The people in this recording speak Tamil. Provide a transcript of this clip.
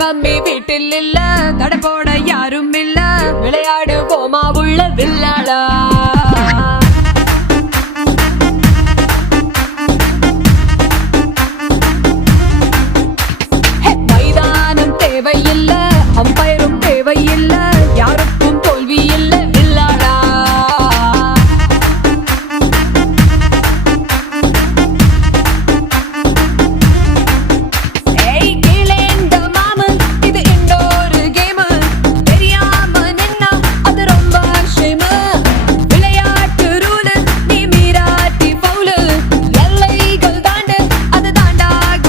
மம்மி வீட்டில் இல்ல, தடை போட யாரும் இல்ல, விளையாடு போமா உள்ள வில்லாளா.